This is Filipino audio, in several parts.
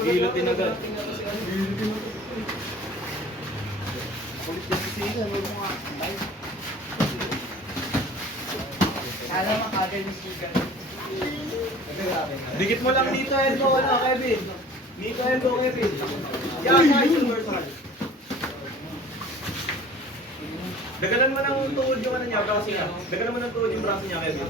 Gilutin agad. Kulit yung sisigan, huwag mo nga. Alam mo kagad yung sigan. Dikit mo lang dito, elbow, Kevin. Dito, elbow, Kevin. Yan, nice reversal. Dagalan mo ng tuhod yung ano niya, braso niya. Dagalan mo ng tuhod yung braso niya, Kevin.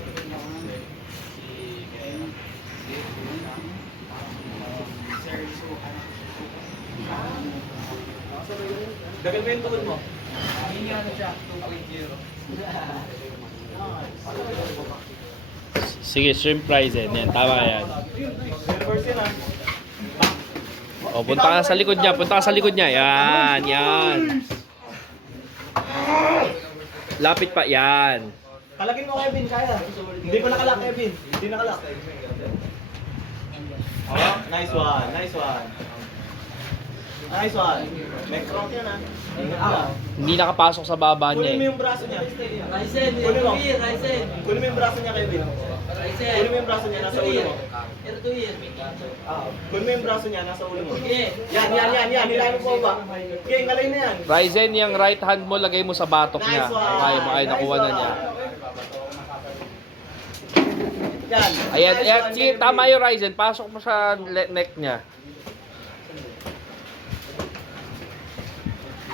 Dagal mo yung tuhod mo. Hindi ano siya, 2.0. Sige, shrimp fries eh. Yan, tama yan. Reverse yun ah. O, punta ka sa likod niya. Punta ka sa likod niya. Yan, yan. Lapit pa. Yan. Kalagin mo, Kevin, kaya. Hindi pa nakalak, Kevin. Hindi nakalak. Oh, nice one, nice one. Nice one. May crock yan ah. Hindi nakapasok sa baba niya Kunin mo eh. yung braso niya. Ryzen, Kunin mo. Ryzen. Kunin mo yung braso niya, Kevin. Ryzen. Kunin mo yung braso niya, nasa ulo mo. Ito to yun. Kunin mo yung braso niya, nasa ulo mo. Okay. Yan. Hilahin mo po ba? Okay, ngalay na yan. Ryzen, yung right hand mo, lagay mo sa batok niya. Nice one. Okay, baka nakuha na niya. Yan. Ayan, Nice ayan. one, Sige, Kevin. tama yung Ryzen. Pasok mo sa neck niya.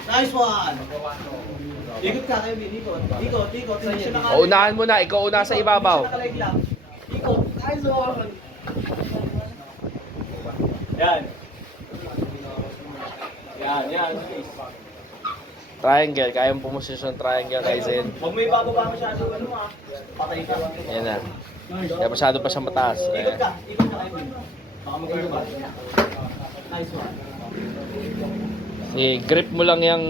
Nice one. Ikot ka, Kevin. Ikot. Hindi siya naka- O, unahan mo na. Ikaw una sa ibabaw. Hindi siya nakaleg lang. Ikot. Nice one. Yan. Yan. Nice. Triangle. Kaya mo pumusisyon triangle, Ryzen. Huwag mo ibababa masyado, ano ah. Patay ka. Yan na. Kaya masyado pa siya mataas. Ikot Ayan. ka, Kevin. Baka magano ba? Nice one. Sige, grip mo lang yung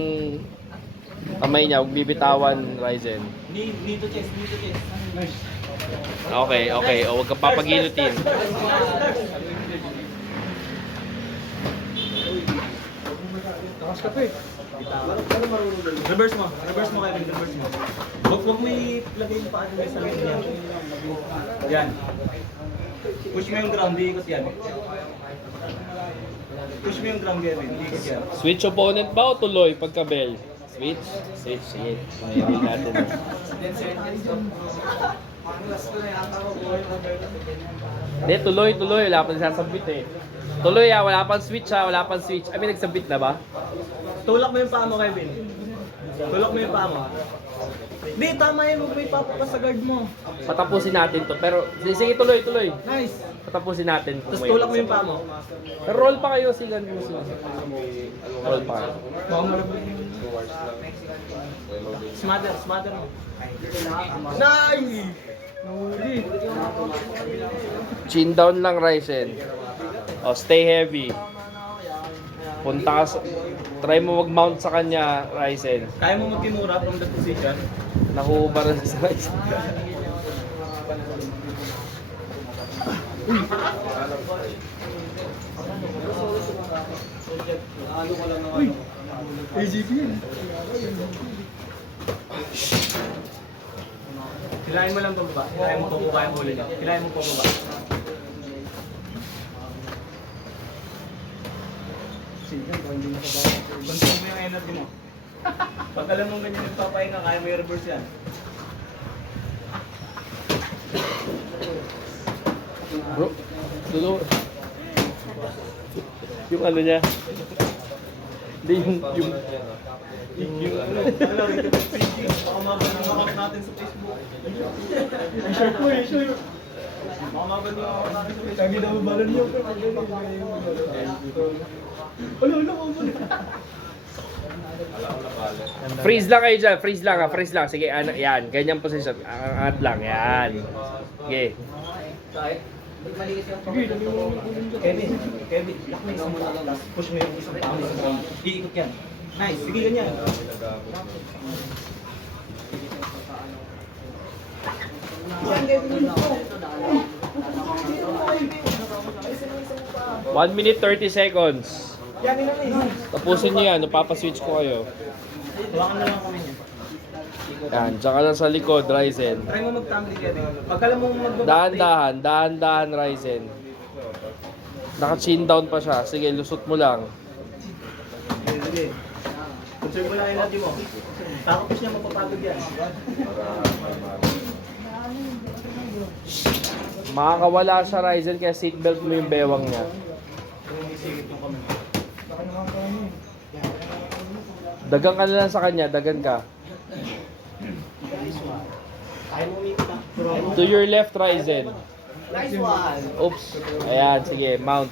kamay niya. Huwag bibitawan, Ryzen. Knee to chest. Nice. Okay. O, huwag kang papagilutin. Reverse mo, Kevin, reverse mo. Huwag mo ilagay yung paa sa loob niya. Yan. Push mo yung ground, di ikot yan. Push mo yung ground, Kevin, di ikot yan. Switch opponent ba o tuloy pagka-bell? Switch? Sige. Mayroon natin. Hindi, tuloy. Wala pa sasabit eh. Tuloy wala pang switch wala pang switch. I mean, nagsabit na ba? Tulak mo yung paa mo, Kevin. Tulak mo yung paa mo. Di, tama yan, huwag mo ipapapas sa guard mo. Patapusin natin to. Pero, sige, tuloy. Nice. Patapusin natin. Tapos tulak mo yung paa mo. Pero roll pa kayo, sigan mo sila. Roll pa kayo. Smother mo. Nice! Chin down lang, Ryzen. O, stay heavy. Punta ka sa... Try mo mag-mount sa kanya, Ryzen. Kaya mo magtimura from that position? Nakuubaran sa Ryzen. AGP yun. Hilahin mo lang pababa. Hilahin mo pababa yung ulo niya. Hilahin mo pababa. Control mo yung energy mo. Pag alam mong ganyan nagpapahinga, kaya mo i-reverse yan. Bro, dulo. Yung ano niya. Hindi, yung Ano, baka mabalik natin sa Facebook. Sure. Baka mabalik natin sa Facebook. Kagi na mabalan niyo. freeze lang kayo dyan. Freeze lang. Sige, yan. Ganyang position. Angat lang. Yan. Sige. Kevin, lock mo isang muna lang. Push mo yung isang tao sa ground. Iikot yan. Nice, sige ganyan. Yan, Kevin. 1 minute 30 seconds. Yan, yun. Tapusin niyo yan. Napapaswitch ko kayo. Tuwakan na lang kami niya. Yan. Tsaka lang sa likod, Ryzen. Try mo mag-tumbling, Kevin. Pag alam mo magbaba. Dahan-dahan, Ryzen. Naka-chin down pa siya. Sige, lusot mo lang. Sige. Conserve mo lang yung natin mo. Tapos niya mapapagod yan. Makakawala siya, Ryzen, kaya seatbelt mo yung bewang niya. Kung isingit yung kamay. Dagan ka na lang sa kanya, dagan ka. Kaya mo umikot ah. To your left, Ryzen. Nice one! Oops. Ayan, sige, mount.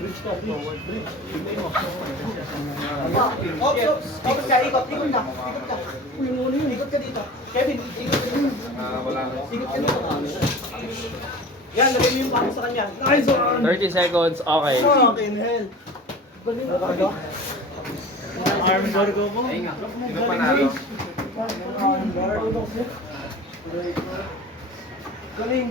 Bridge ka, bridge. Bridge. Tignan mo. Ikot ka, ikot ka. Ikot ka. Ikot ka dito. Kevin, ikot ka dito. Ikot ka dito. Yan, lagay mo yung pako sa kanya. Nice one! 30 seconds, okay. Okay, inhale. Arm bargo mo. Ito panalo. Galing.